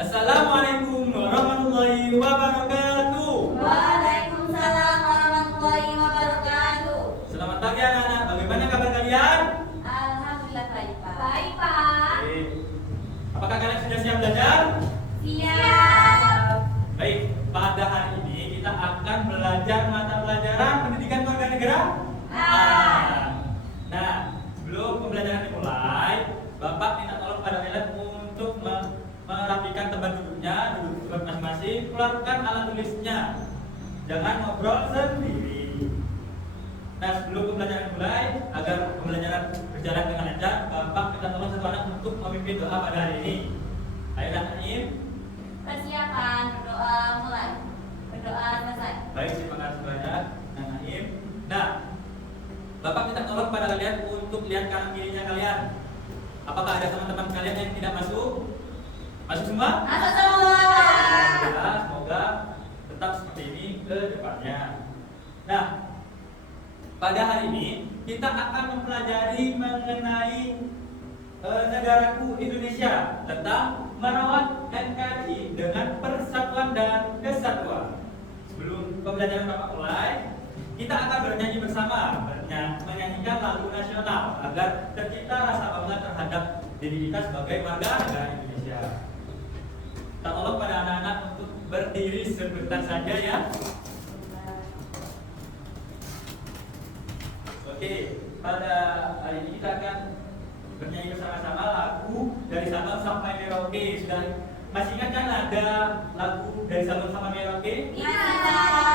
Assalamualaikum warahmatullahi wabarakatuh. Waalaikumsalam warahmatullahi wabarakatuh. Selamat pagi anak-anak. Bagaimana kabar kalian? Alhamdulillah baik, Pak. Baik, Pak. Baik. Apakah kalian sudah siap belajar? Siap. Baik. Pada hari ini kita akan belajar mata pelajaran pendidikan warga negara. Nah, sebelum pembelajaran dimulai, Bapak minta tolong pada kalian untuk merapikan tempat duduknya, duduk masing-masing, keluarkan alat tulisnya. Jangan ngobrol sendiri. Nah, sebelum pembelajaran dimulai, agar pembelajaran berjalan dengan lancar, Bapak minta tolong satu anak untuk memimpin doa pada hari ini. Ayo, Naim. Persiapan berdoa mulai. Berdoa selesai. Baik, terima kasih banyak, Naim. Nah, Bapak minta tolong pada kalian untuk lihat kanan kirinya kalian. Apakah ada teman-teman kalian yang tidak masuk? Masuk semua? Masuk semua. Ya, semoga tetap seperti ini ke depannya. Nah, pada hari ini kita akan mempelajari mengenai negaraku Indonesia tentang merawat NKRI dengan persatuan dan kesatuan. Sebelum pembelajaran Bapak mulai, kita akan bernyanyi bersama, menyanyikan lagu nasional agar tercipta rasa bangga terhadap diri kita sebagai warga negara Indonesia. Kita tolong pada anak-anak untuk berdiri sebentar saja ya. Oke, pada hari ini kita akan bernyanyi bersama-sama lagu dari Sabang sampai Merauke. Sudah masih ingat kan ada lagu dari Sabang sampai Merauke? Iya.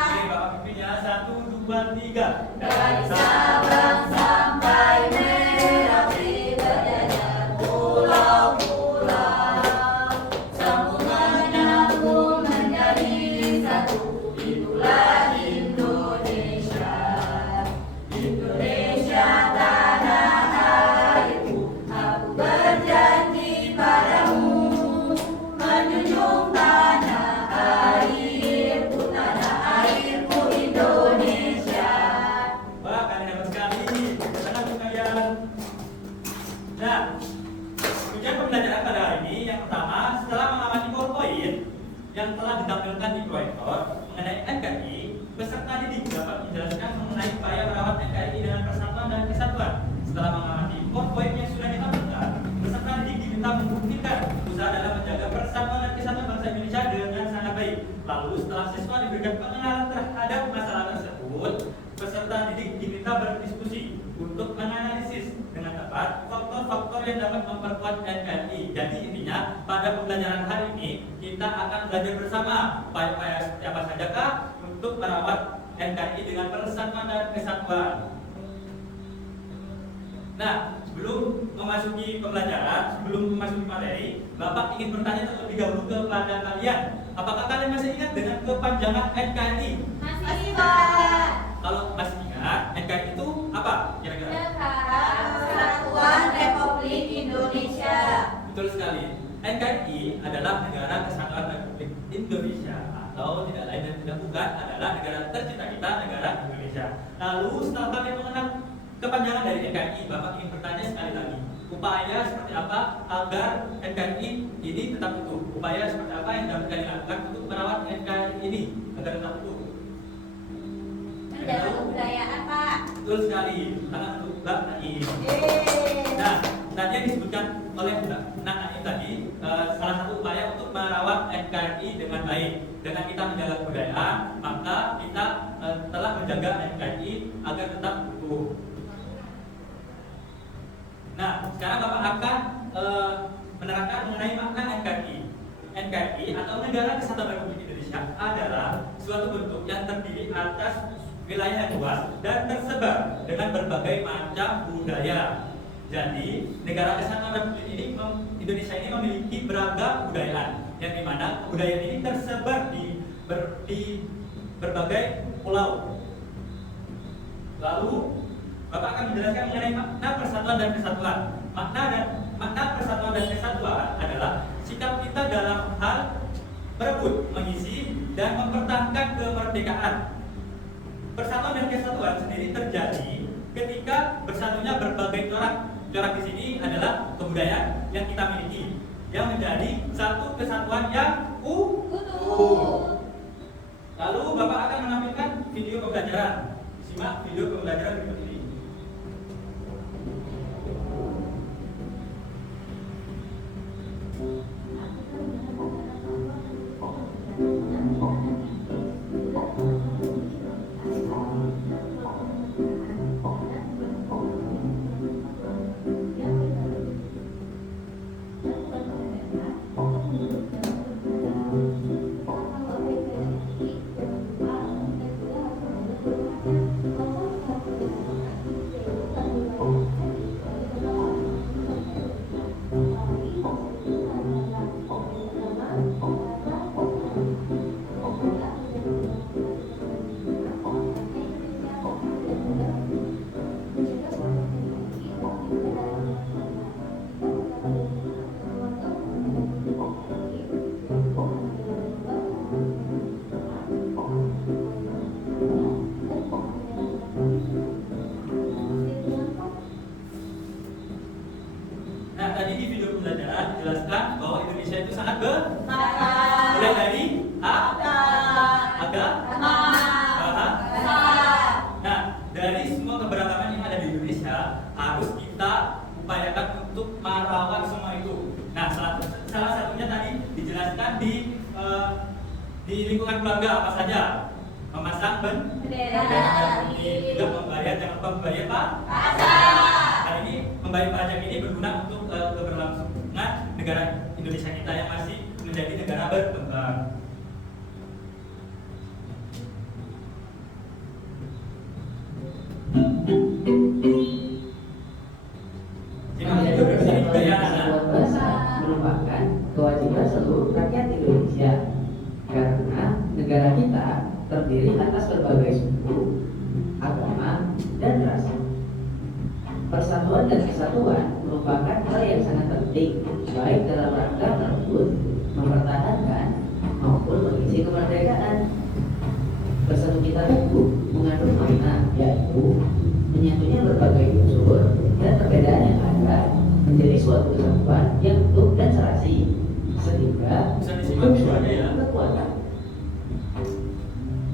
Oke, Bapak pimpin ya. 1, 2, 3. Dari Sabang sampai Merauke berjajar pulau-pulau, sambungan nyambung menjadi satu. Itulah Indonesia. Indonesia tanah airku. Aku berjanji padamu menjunjung tanah airku, tanah airku Indonesia. Wah, kalian hebat sekali. Senang kalian. Nah, tujuan pembelajaran pada hari ini yang pertama, setelah mengamati PowerPoint yang telah ditampilkan di proyektor mengenai NKRI, peserta didik dapat menjelaskan mengenai upaya merawat NKRI dengan persatuan dan kesatuan. Setelah mengamati PowerPoint yang sudah ditampilkan, peserta didik diminta membuktikan usaha dalam menjaga persatuan dan kesatuan bangsa Indonesia dengan sangat baik. Lalu setelah siswa diberikan pengenalan terhadap masalah tersebut, peserta didik diminta berdiskusi untuk menganalisis dengan tepat faktor-faktor yang dapat memperkuat NKRI. Jadi intinya pada pembelajaran hari ini kita akan belajar bersama upaya-upaya seperti apa sajakah untuk merawat NKRI dengan persatuan dan kesatuan. Nah, sebelum memasuki pembelajaran, sebelum memasuki materi, Bapak ingin bertanya terlebih dahulu kepada kalian. Apakah kalian masih ingat dengan kepanjangan NKRI? Masih, Pak. Kalau masih ingat, NKRI itu apa kira-kira? Kesatuan Republik Indonesia. Betul sekali. NKRI adalah Negara Kesatuan Republik Indonesia, atau tidak lain dan tidak bukan adalah negara tercinta kita, negara Indonesia. Lalu setelah kalian mengenal kepanjangan dari NKRI, Bapak ingin bertanya sekali lagi, upaya seperti apa agar NKRI ini tetap utuh? Upaya seperti apa yang dapat kalian lakukan untuk merawat NKRI ini agar tetap utuh? Menjaga kebudayaan, Pak. Betul sekali. Tangan untuk Mbak Naim. Nah, tadi yang disebutkan oleh Mbak Naim tadi, salah satu upaya untuk merawat NKRI dengan baik. Dengan kita menjaga kebudayaan, maka kita telah menjaga NKRI agar tetap utuh. Nah, sekarang Bapak akan menerangkan mengenai makna NKRI. NKRI atau Negara Kesatuan Republik Indonesia adalah suatu bentuk yang terdiri atas wilayah yang luas dan tersebar dengan berbagai macam budaya. Jadi, Negara Kesatuan Republik Indonesia ini memiliki beragam kebudayaan, yang dimana kebudayaan ini tersebar di berbagai pulau. Lalu, Bapak akan menjelaskan mengenai makna persatuan dan kesatuan. Makna persatuan dan kesatuan adalah sikap kita dalam hal berebut, mengisi, dan mempertahankan kemerdekaan. Persatuan dan kesatuan sendiri terjadi ketika bersatunya berbagai corak. Corak di sini adalah kebudayaan yang kita miliki. yang menjadi satu kesatuan yang utuh. Lalu Bapak akan menampilkan video pembelajaran. Simak video pembelajaran berikut ini. Nah, tadi di video pembelajaran dijelaskan bahwa Indonesia itu sangat mulai dari aga, Nah, dari semua keberagaman yang ada di Indonesia harus kita upayakan untuk merawat semua itu. Nah, salah satunya tadi dijelaskan di lingkungan keluarga apa saja. Memasang Bendera ini, juga membayar, jangan lupa membayar pajak. Kali ini membayar pajak ini berguna untuk keberlangsungan negara Indonesia kita yang masih menjadi negara berkembang. Menjadi persatuan kesatuan bangsa merupakan kewajiban seluruh rakyat Indonesia karena negara kita terdiri atas berbagai suku, agama, dan ras. Persatuan dan kesatuan merupakan hal yang sangat penting baik dalam rangka merebut, mempertahankan, maupun mengisi kemerdekaan. Bersatu kita itu mengandung makna, yaitu menyatunya berbagai unsur dan perbedaan yang ada menjadi suatu kesatuan yang utuh dan serasi, sehingga Bisa disimak suaranya ya. kekuatan.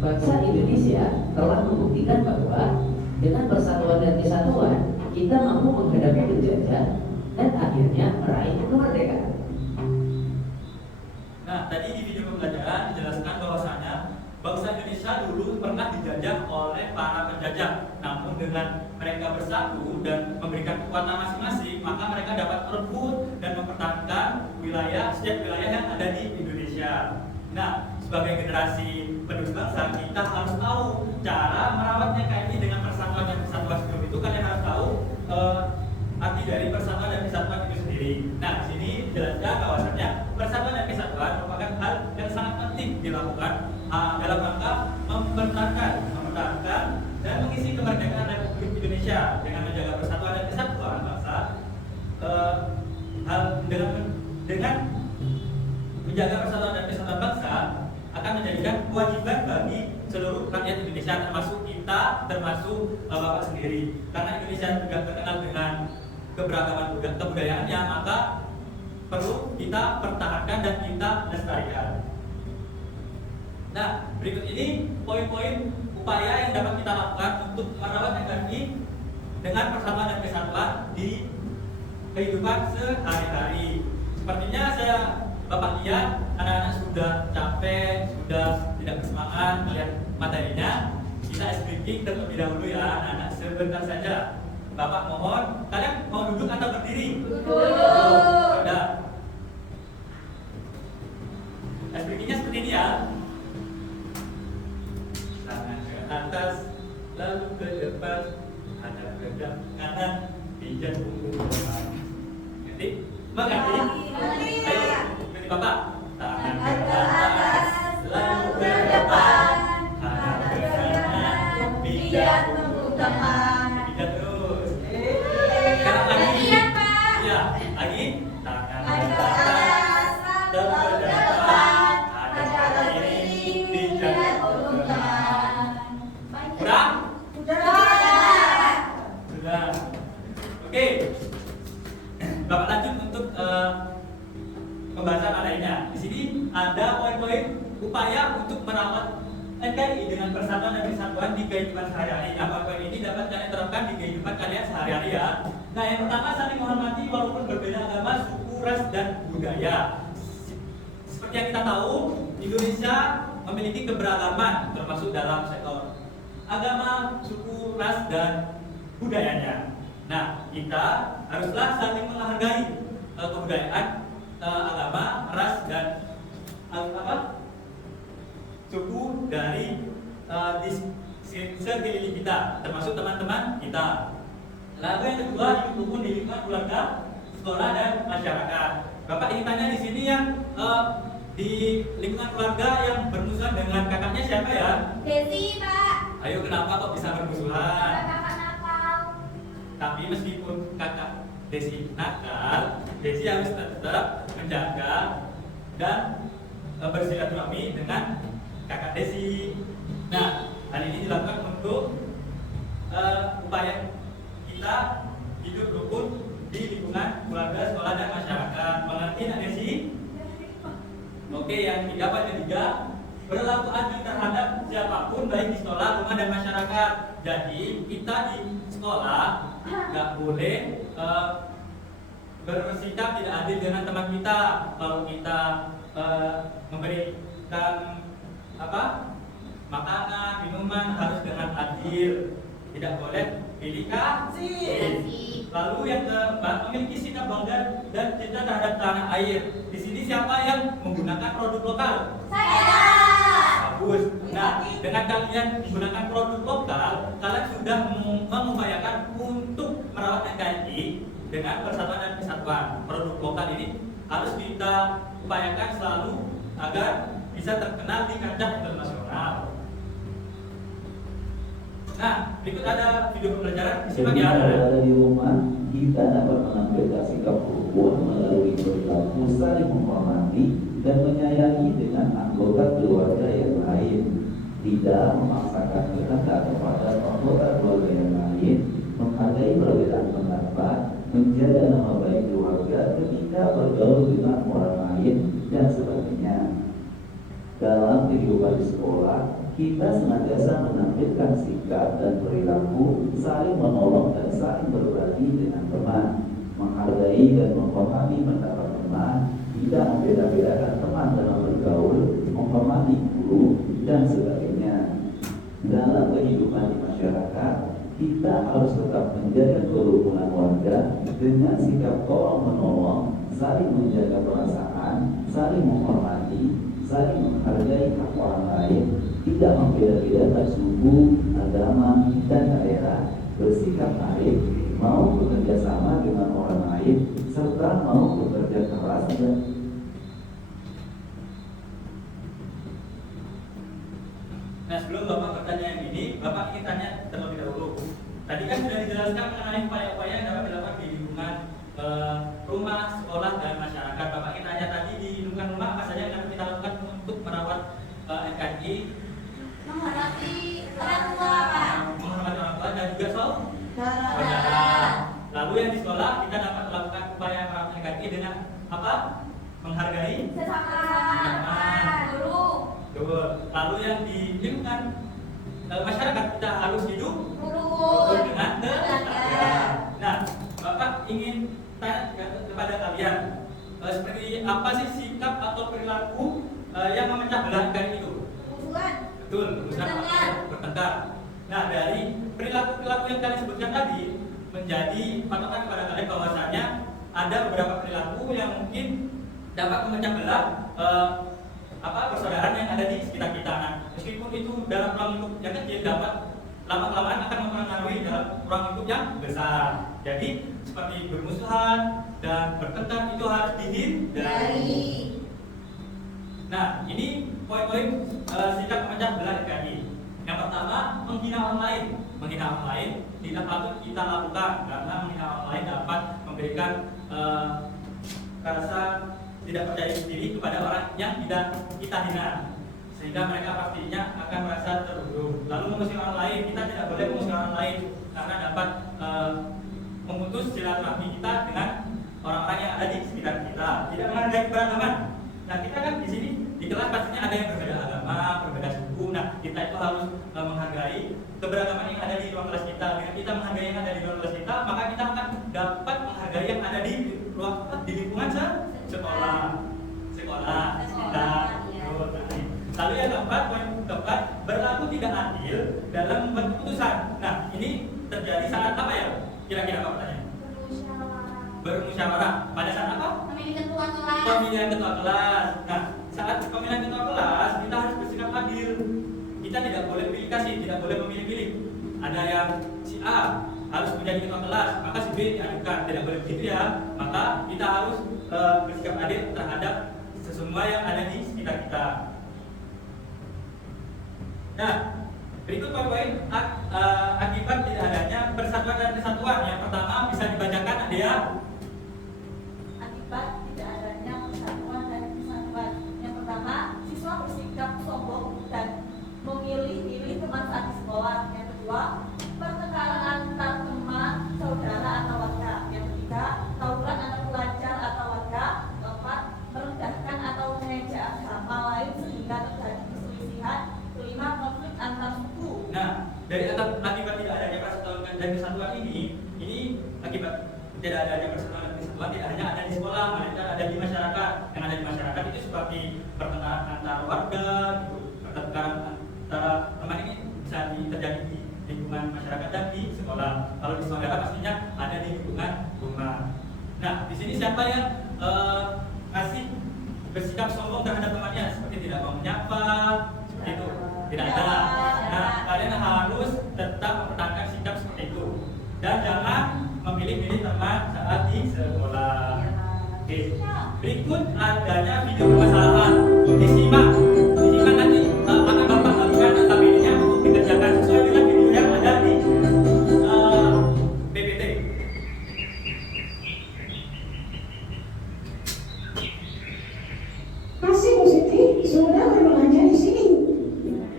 Bangsa Indonesia telah membuktikan bahwa dengan persatuan dan kesatuan kita mampu menghadapi penjajah dan akhirnya meraih kemerdekaan. Nah, tadi di video pembelajaran dijelaskan bahwasanya bangsa Indonesia dulu pernah dijajah oleh para penjajah. Namun dengan mereka bersatu dan memberikan kekuatan masing-masing, maka mereka dapat merebut dan mempertahankan setiap wilayah yang ada di Indonesia. Nah, sebagai generasi penerus bangsa, kita harus tahu cara merawatnya kayak ini dengan persatuan dan kesatuan. Sebelum itu kalian harus tahu arti dari persatuan dan kesatuan itu sendiri. Nah, di sini dijelaskan bahwasanya persatuan dan kesatuan merupakan hal yang sangat penting dilakukan dalam rangka mempertahankan dan mengisi kemerdekaan Republik Indonesia dengan menjaga persatuan dan kesatuan bangsa. Dengan menjaga persatuan dan kesatuan bangsa akan menjadikan kewajiban bagi seluruh rakyat Indonesia, termasuk kita, termasuk Bapak sendiri. Karena Indonesia juga terkenal dengan keberagaman kebudayaannya, maka perlu kita pertahankan dan kita lestarikan. Nah, berikut ini poin-poin upaya yang dapat kita lakukan untuk merawat NKRI dengan persatuan dan kesatuan di kehidupan sehari-hari. Sepertinya Bapak lihat anak-anak sudah capek, sudah tidak bersemangat melihat materinya. Kita ice breaking terlebih dahulu ya anak-anak, sebentar saja. Bapak mohon, kalian mau duduk atau berdiri? Duduk. Sudah. Ice breakingnya seperti ini ya. Tangan ke atas, lalu ke depan, hadap ke kanan, pijat punggung depan. Ngerti? Mengerti? Mengerti. Ayo, ikuti Bapak. Tangan ke Ke atas, atas, lalu lalu ke ke depan, depan, hadap ke hadap ke kanan, kanan, pijat pijat punggung punggung depan. depan. Pijat terus. Sekarang lagi. Latihan, Pak. Iya, lagi. Tangan Tangan ke ke atas, atas, lalu lalu ke ke depan, depan, hadap hadap ke ke kiri, kiri, pijat pijat punggung punggung depan. depan. Kurang? Sudah. Sudah. Oke. Bapak lanjut untuk pembahasan lainnya. Di sini ada poin-poin upaya untuk merawat NKRI dengan persatuan dan kesatuan di kehidupan sehari-hari. Nah, poin-poin ini dapat kalian terapkan di kehidupan kalian sehari-hari ya. Nah, yang pertama saling menghormati walaupun berbeda agama, suku, ras, dan budaya. Seperti yang kita tahu, Indonesia memiliki keberagaman termasuk dalam sektor agama, suku, ras, dan budayanya. Nah, kita haruslah saling menghargai kebudayaan, agama, ras, dan suku dari di sekeliling kita, termasuk teman-teman kita. Lalu yang kedua, hidup rukun di lingkungan keluarga, sekolah, dan masyarakat. Bapak ingin tanya di sini yang di lingkungan keluarga yang bermusuhan dengan kakaknya siapa ya? Desi, Pak. Ayo, kenapa kok bisa bermusuhan? Kakak nakal. Tapi meskipun kakak Desi nakal, Desi harus tetap menjaga dan bersilaturahmi dengan kakak Desi. Nah, hal ini dilakukan untuk upaya kita hidup rukun di lingkungan keluarga, sekolah, dan masyarakat. Mengerti nak Desi? Oke, yang ketiga, berlaku adil terhadap siapapun baik di sekolah, rumah, dan masyarakat. Jadi kita di sekolah nggak boleh bersikap tidak adil dengan teman kita. Kalau kita memberikan makanan, minuman harus dengan adil, tidak boleh pilih kasih. Lalu yang keempat, memiliki sikap bangga dan cinta terhadap tanah air. Di sini siapa yang menggunakan produk lokal? Saya. Bagus. Nah, dengan kalian menggunakan produk lokal, kalian sudah mengupayakan untuk merawat NKRI dengan persatuan dan kesatuan. Produk lokal ini harus kita upayakan selalu agar bisa terkenal di kancah internasional. Nah, berikut ada video pembelajaran. Disimak ya. Berada di rumah, kita dapat menampilkan sikap rukun melalui perilaku saling menghormati dan menyayangi dengan anggota keluarga yang lain, tidak memaksakan kehendak kepada anggota keluarga yang lain, menghargai perbedaan pendapat, menjaga nama baik keluarga ketika bergaul dengan orang lain, dan sebagainya. Dalam kehidupan di sekolah, kita senantiasa menampilkan sikap dan perilaku saling menolong dan saling berbagi dengan teman, menghargai dan menghormati pendapat teman, tidak membeda-bedakan teman dalam bergaul, menghormati guru, dan sebagainya. Dalam kehidupan di masyarakat, kita harus tetap menjaga kerukunan warga dengan sikap tolong-menolong, saling menjaga perasaan, saling menghormati, saling menghargai hak orang lain, tidak membeda-bedakan suku, agama, dan daerah, bersikap baik, mau bekerja sama dengan orang lain, serta mau bekerja keras dan Nah, sebelum Bapak bertanya yang ini, Bapak ingin tanya terlebih dahulu. Tadi kan sudah dijelaskan mengenai upaya-upaya yang dapat dilakukan di lingkungan rumah, sekolah, dan masyarakat. Bapak ingin tanya tadi di lingkungan rumah apa saja yang dapat kita lakukan untuk merawat NKRI? Menghormati orang tua, Pak. Menghormati orang tua dan juga Saudara. saudara. Lalu yang di sekolah kita dapat melakukan upaya merawat NKRI dengan apa? Menghargai Sesama guru. Betul. Lalu yang di lingkungan masyarakat kita harus hidup Rukun. dengan tetangga. Nah, Bapak ingin tanya kepada kalian seperti apa sih sikap atau perilaku yang memecah belah NKRI itu? Musuhan. Betul, bertengkar. Nah, dari perilaku-perilaku yang kalian sebutkan tadi menjadi patokan kepada kalian bahwasanya ada beberapa perilaku yang mungkin dapat memecah belah persaudaraan yang ada di sekitar kita. Nah, meskipun itu dalam ruang lingkup yang kecil, dapat lama-kelamaan akan mempengaruhi dalam ruang lingkup yang besar. Jadi seperti bermusuhan dan bertengkar itu harus dihindari. Nah, ini poin-poin sikap memecah belah NKRI. Yang pertama, menghina orang lain. Menghina orang lain tidak patut kita lakukan karena menghina orang lain dapat memberikan rasa tidak percaya diri kepada orang yang tidak kita hina, sehingga mereka pastinya akan merasa terganggu. Lalu mengusir orang lain, kita tidak boleh mengusir orang lain karena dapat memutus silaturahmi kita dengan orang-orang yang ada di sekitar kita, tidak menghargai keberagaman. Nah, kita kan di sini di kelas pastinya ada yang berbeda agama, berbeda suku. Nah, kita itu harus menghargai keberagaman yang ada di ruang kelas kita. Dengan kita menghargai yang ada di ruang kelas kita, maka kita akan dapat menghargai yang ada di ruang di lingkungan sekolah kita. Lalu yang keempat, poin keempat, berlaku tidak adil dalam membuat keputusan. Nah, ini terjadi saat apa ya? Kira-kira apa pertanyaan? Bermusyawarah. Pada saat apa? Pemilihan ketua kelas. Pemilihan ketua kelas. Nah, saat pemilihan ketua kelas kita harus bersikap adil. Kita tidak boleh pilih kasih, tidak boleh memilih-pilih. Ada yang si A harus menjadi ketua kelas, maka si B diajukan. Tidak boleh begitu ya. Maka kita harus bersikap adil terhadap semua yang ada di sekitar kita. Nah, berikut poin-poin akibat tidak adanya persatuan dan kesatuan. Yang pertama bisa dibacakan, ada ya? Akibat tidak adanya persatuan dan kesatuan. Yang pertama, siswa bersikap sombong dan memilih-milih teman saat di sekolah. Yang kedua, pertengkaran antar teman, saudara atau warga. Yang ketiga, tawuran antar pelajar atau warga. Keempat, merendahkan atau mengejek agama lain sehingga terjadi perselisihan. Kelima, konflik antar suku. Nah, dari akibat tidak adanya persatuan dan kesatuan ini akibat tidak adanya persatuan dan kesatuan tidak hanya ada di sekolah, melainkan ada di masyarakat. Yang ada di masyarakat itu seperti pertengkaran antar warga, gitu. Pertengkaran antara teman ini bisa terjadi di lingkungan masyarakat dan di sekolah. Kalau di saudara pastinya ada di lingkungan rumah. Nah, di sini siapa yang masih bersikap sombong terhadap temannya, seperti tidak mau menyapa, seperti itu? Tidak ada. Nah, kalian harus tetap mempertahankan sikap seperti itu dan jangan memilih-milih teman saat di sekolah. Oke. Berikut adanya video permasalahan. Disimak nanti akan Bapak bagikan tabelnya untuk dikerjakan sesuai dengan video yang ada di PPT. Masih Bu Siti, sudah berbelanja di sini.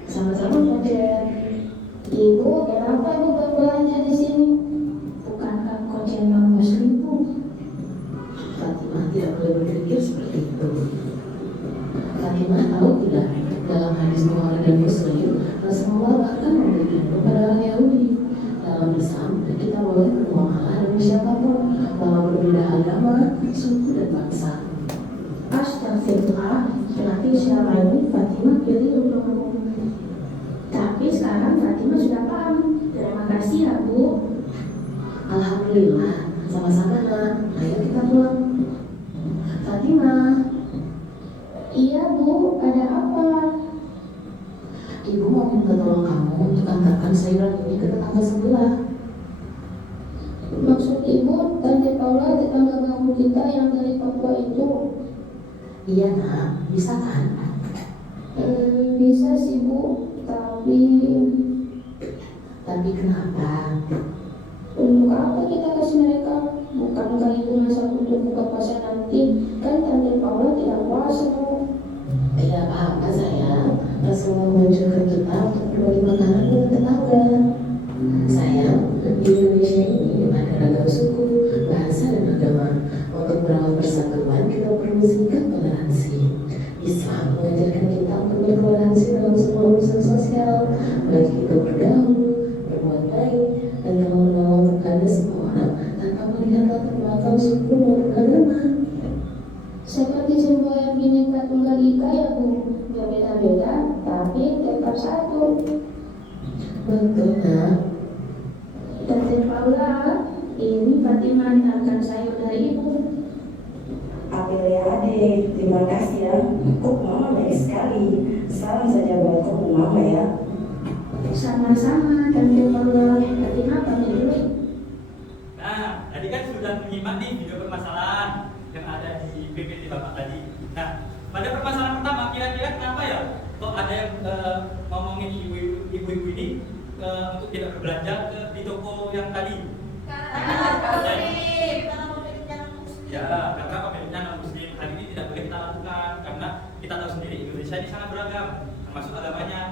Sama-sama Kojen. Ibu, kenapa ibu berbelanja di sini? Bukankah Kojen Bang Muslim, Bu? Fatimah tidak boleh berpikir seperti itu. Fatimah tahu tidak, dalam hadis Bukhari dan Muslim, Rasulullah bahkan memberikan kepada orang Yahudi. Dalam Islam, kita boleh bermuamalah dengan siapapun, walau berbeda agama, suku dan bangsa. Astagfirullah, berarti selama ini Fatimah keliru dong. Tapi sekarang Fatimah sudah paham. Terima kasih ya Bu. Alhamdulillah, sama-sama nak. Ayo kita pulang. Fatimah, Iya Bu, ada apa? ibu mau minta tolong kamu untuk antarkan sayuran ini ke tetangga sebelah. Maksud Ibu, Tante Paula tetangga kamu kita yang dari Papua itu? Iya nak, bisa kan? Bisa sih Bu, Tapi kenapa? untuk apa kita kasih mereka? Bukankah itu masak untuk buka puasa nanti? Kan Tante Paula tidak puasa Bu. Tidak apa-apa sayang, Rasulullah menganjurkan kita untuk berbagi makanan dengan tetangga. Sayang, di Indonesia ini ada ragam suku, bahasa dan agama. Untuk merawat persatuan kita perlu sikap toleransi. Islam mengajarkan kita untuk bertoleransi dalam semua urusan sosial, baik itu bergaul, berbuat baik, dan dalam menolong kepada semua orang tanpa melihat latar belakang suku maupun agama. Seperti sebuah yang bineka tunggal ika ya Bu. Berbeda-beda, tapi tetap satu. Betul nak. Tante Paula, ini Fatimah antarkan sayur dari Ibu. Apel ya adik, terima kasih ya. Kok mama baik sekali. Salam saja buat kok mama ya. Sama-sama Tante Paula. Fatimah pamit dulu. Nah, tadi kan sudah menyimak nih video permasalahan yang ada di PPT Bapak tadi. Nah, pada permasalahan pertama, kira-kira kenapa ya kok ada yang ngomongin ibu-ibu ini untuk tidak berbelanja di toko yang tadi? Ya, karena pemiliknya non muslim. Hal ini tidak boleh kita lakukan karena kita tahu sendiri Indonesia ini sangat beragam, termasuk agamanya.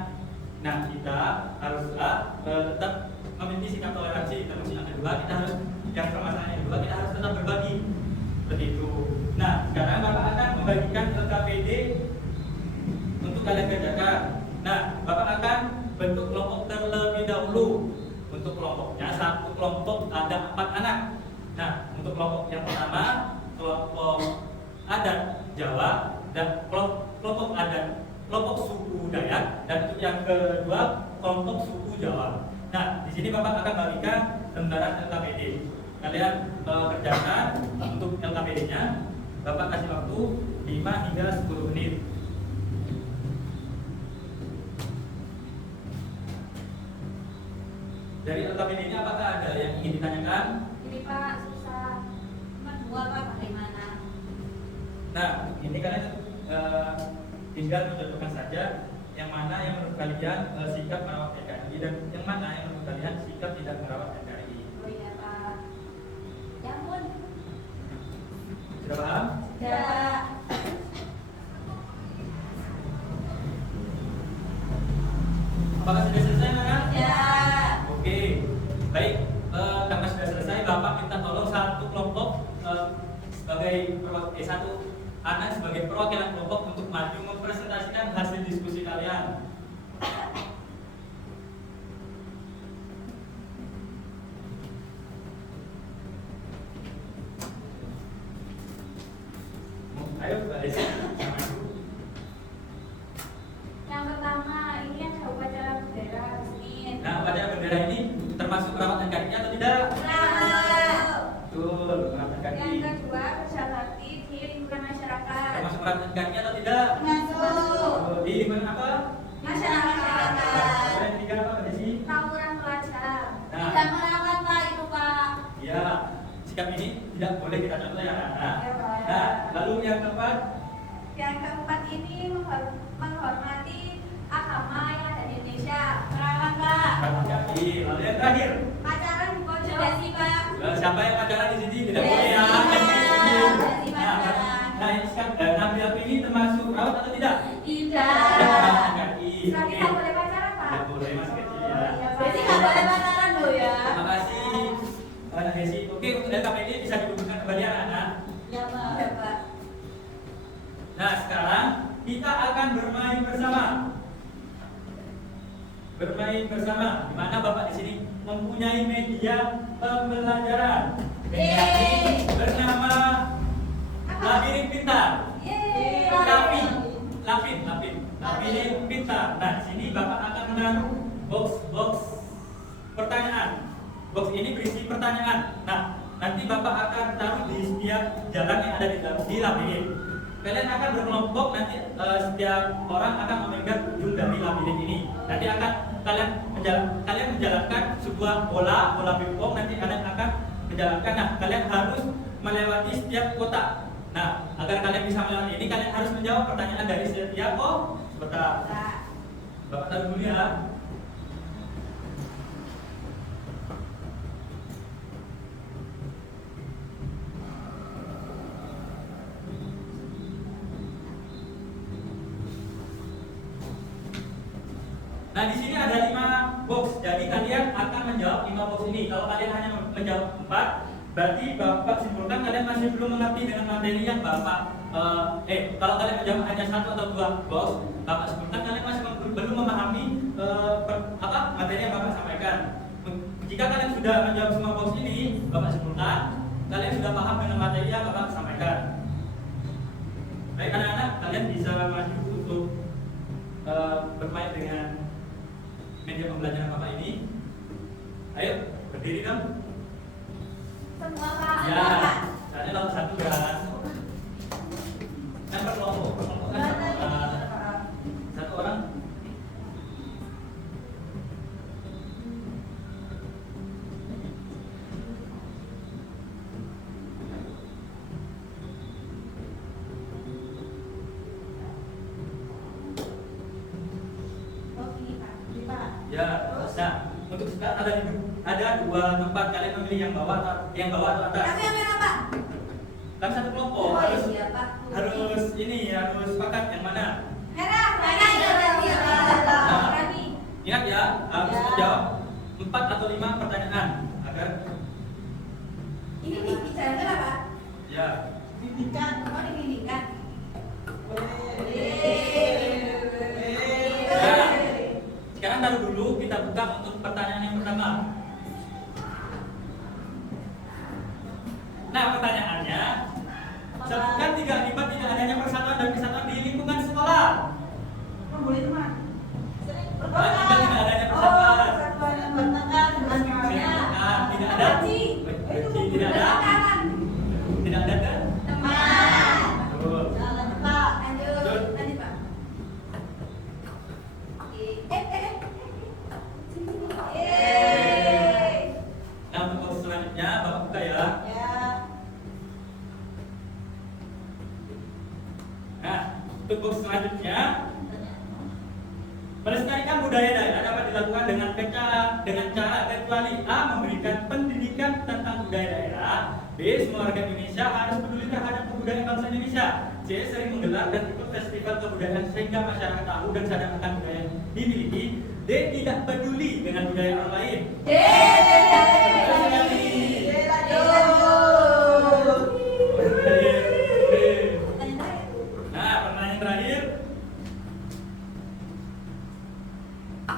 Nah, kita haruslah tetap memiliki sikap toleransi. Termasuk yang kedua, kita harus yang permasalahan yang kedua, kita harus tetap berbagi. untuk kalian kerjakan. Nah, Bapak akan bentuk kelompok terlebih dahulu. Untuk kelompoknya, satu kelompok ada 4 anak. Nah, untuk kelompok yang pertama, kelompok adat Jawa dan kelompok adat kelompok suku Dayak, dan untuk yang kedua kelompok suku Jawa. Nah, di sini Bapak akan bagikan lembaran LKPD. Kalian kerjakan untuk LKPD-nya. Bapak kasih waktu 5 hingga 10 menit. Dari LKPD ini apakah ada yang ingin ditanyakan? Ini Pak, susah. Cuma 2 Pak, bagaimana? Nah, ini kalian tinggal menentukan saja yang mana yang menurut kalian sikap merawat NKRI dan yang mana yang menurut kalian sikap tidak merawat NKRI. Oh iya Pak. Ya ampun. Sudah paham? Ya. Apakah sudah selesai, Nana? Ya. Oke, baik. Karena sudah selesai, Bapak minta tolong satu kelompok sebagai satu anak sebagai perwakilan kelompok untuk maju mempresentasikan hasil diskusi kalian. Ayo, Mbak Desi. Yang pertama, ini ada upacara bendera resmi. Nah, upacara bendera ini termasuk merawat NKRI atau tidak? Betul, merawat NKRI. Yang kedua, kerja bakti di lingkungan masyarakat. Termasuk merawat NKRI atau tidak? Masuk. Di lingkungan apa? Masyarakat. Yang ketiga apa, Mbak Desi? Tawuran pelajar. Nah. Tidak merawat Pak itu Pak. Ya, sikap ini tidak boleh kita contoh ya. Nah, Ya, Pak. nah, lalu yang keempat, Yang keempat ini menghormati agama yang ada di Indonesia. Merawat Pak. merawat NKRI. Lalu yang terakhir, Pacaran di pojok. Desi Pak. siapa yang pacaran di sini tidak boleh ya. Desi Nah, pacaran. nah, ini sikap ambil ini termasuk merawat atau tidak? Tidak. Merawat NKRI. Tapi Oke. nggak boleh pacaran Pak. Tidak boleh, masih kecil ya. Desi nggak boleh pacaran loh ya. Terima kasih, Mbak Desi. Oke, untuk LKPD bisa dihubungkan kembali anak-anak. Ya Pak. Ya Pak. Nah, sekarang kita akan bermain bersama. Bermain bersama, di mana Bapak di sini mempunyai media pembelajaran. Media ini bernama Labirin Pintar. Yeay. Labirin Pintar. Nah, di sini Bapak akan menaruh box pertanyaan. Box ini berisi pertanyaan. Nah, nanti Bapak akan taruh di setiap jalan yang ada di labirin. Kalian akan berkelompok, nanti setiap orang akan memegang ujung dari labirin ini. Nanti akan kalian menjalankan sebuah bola pingpong. Nanti kalian akan menjalankan. Nah, kalian harus melewati setiap kotak. Nah, agar kalian bisa melewati ini, kalian harus menjawab pertanyaan dari setiap kotak. Bapak taruh dulu ya. Nah, di sini ada 5 box. Jadi kalian akan menjawab 5 box ini. Kalau kalian hanya menjawab 4, berarti Bapak simpulkan kalian masih belum mengerti dengan materi yang Bapak kalau kalian menjawab hanya 1 atau 2 box, Bapak simpulkan kalian masih belum memahami materi yang Bapak sampaikan. Jika kalian sudah menjawab semua box ini, Bapak simpulkan kalian sudah paham dengan materi yang Bapak sampaikan. Baik anak-anak, kalian bisa maju untuk bermain dengan media pembelajaran Bapak ini. Ayo, berdiri dong. Semua Pak. Ya, soalnya kalau satu kan. Kan berkelompok kan satu orang. Ya, nah untuk sekarang ada 2 tempat, kalian memilih yang bawah atau atas. Tapi yang merah Pak. Kan satu kelompok Oh harus iya Pak. harus sepakat yang mana. Merah. Ya Nah, berani. ingat ya, harus Ya. menjawab 4 atau 5 pertanyaan agar Ini bicara apa? ya. Didikan. Oh didikan. dilakukan dengan cara kecuali A. Memberikan pendidikan tentang budaya daerah, B. Semua warga Indonesia harus peduli terhadap kebudayaan bangsa Indonesia, C. Sering menggelar dan ikut festival kebudayaan sehingga masyarakat tahu dan sadar akan budaya yang dimiliki, D. Tidak peduli dengan budaya orang lain. Nah, pertanyaan terakhir.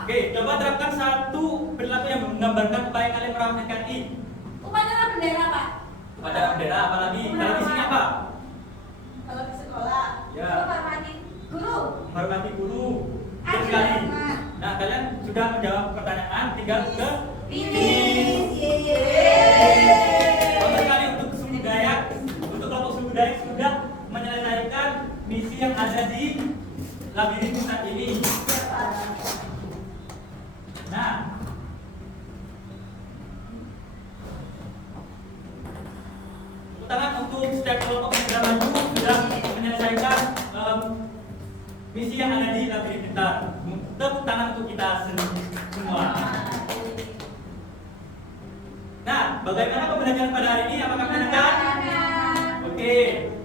Oke, coba terapkan satu perilaku yang menggambarkan upaya kalian merawat NKRI. Upacara bendera, Pak. Upacara bendera, apalagi? Kalau di sini apa? Kalau di sekolah, Ya. menghormati guru. Menghormati guru. Betul Ayo, sekali. Pak. Nah, kalian sudah menjawab pertanyaan, tinggal ke Finish. Bagus sekali untuk suku Dayak, untuk kelompok suku Dayak sudah menyelesaikan misi yang ada di labirin pusat ini. Nah, tepuk tangan untuk setiap kelompok yang sudah maju sudah menyelesaikan misi yang ada di labirin pintar. Tepuk tangan untuk kita semua. Nah, bagaimana pembelajaran pada hari ini? Apakah menyenangkan? Oke,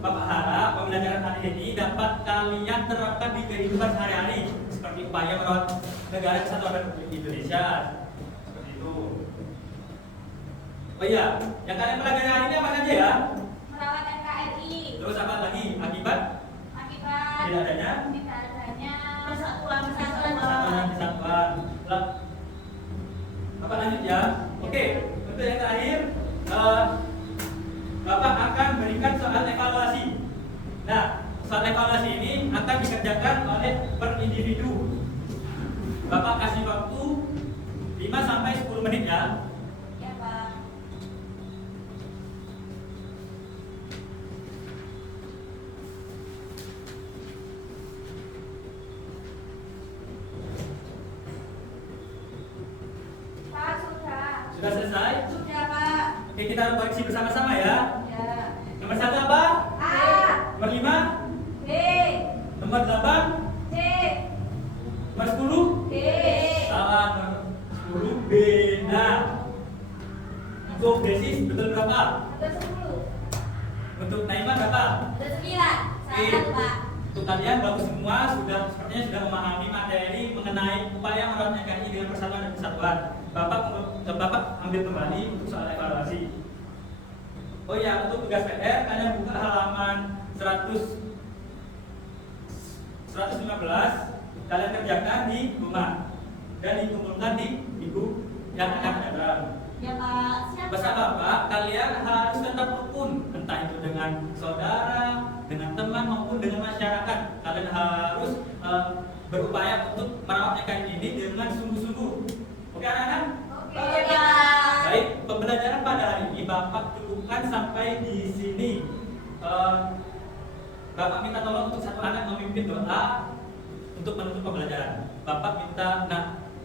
Bapak harap pembelajaran hari ini dapat kalian terapkan di kehidupan sehari-hari seperti upaya merawat negara kesatuan Republik Indonesia. Seperti itu. Oh iya, yang kalian pelajari hari ini apa saja ya? Merawat NKRI. Terus apa lagi? Akibat Akibat tidak adanya persatuan. persatuan dan kesatuan. Apa lanjut ya? Oke, untuk yang terakhir, Bapak akan berikan soal evaluasi. Nah, soal evaluasi ini akan dikerjakan oleh per individu. Bapak kasih waktu 5 sampai 10 menit ya. Ya, Pak. Pak, sudah. Sudah selesai? Sudah, Pak. Oke, kita koreksi bersama-sama ya. Ya. Nomor 1 apa? A. Nomor 5? B. Nomor 8? C. Nomor 10? D. Salah, nomor 10 B. Nah, untuk Desis betul berapa? Ada 10. Untuk Naima berapa? Ada 9. Saya, Pak. Untuk kalian bagus semua, sepertinya sudah memahami materi mengenai upaya merawat NKRI dengan persatuan dan kesatuan. Bapak ambil kembali untuk soal evaluasi. Oh ya, untuk tugas PR kalian buka halaman 115, kalian kerjakan di rumah dan dikumpulkan di minggu yang akan datang. Ya, Pak. Siap. Pesan Bapak, kalian harus tetap rukun, entah itu dengan saudara, dengan teman maupun dengan masyarakat. Kalian harus berupaya untuk merawat NKRI ini dengan sungguh-sungguh. Oke anak-anak? Oke, Pak. Baik, pembelajaran pada hari ini Bapak cukupkan sampai di sini. Bapak minta tolong untuk satu anak memimpin doa untuk menutup pembelajaran. Bapak minta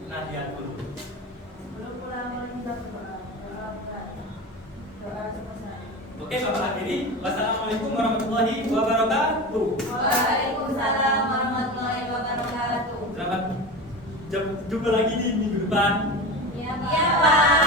Nadia dulu. Sebelum pulang kita berdoa. Doa selesai. Oke, Bapak akhiri. Wassalamualaikum warahmatullahi wabarakatuh. Waalaikumsalam warahmatullahi wabarakatuh. Selamat jumpa lagi di minggu depan. Ya, Pak.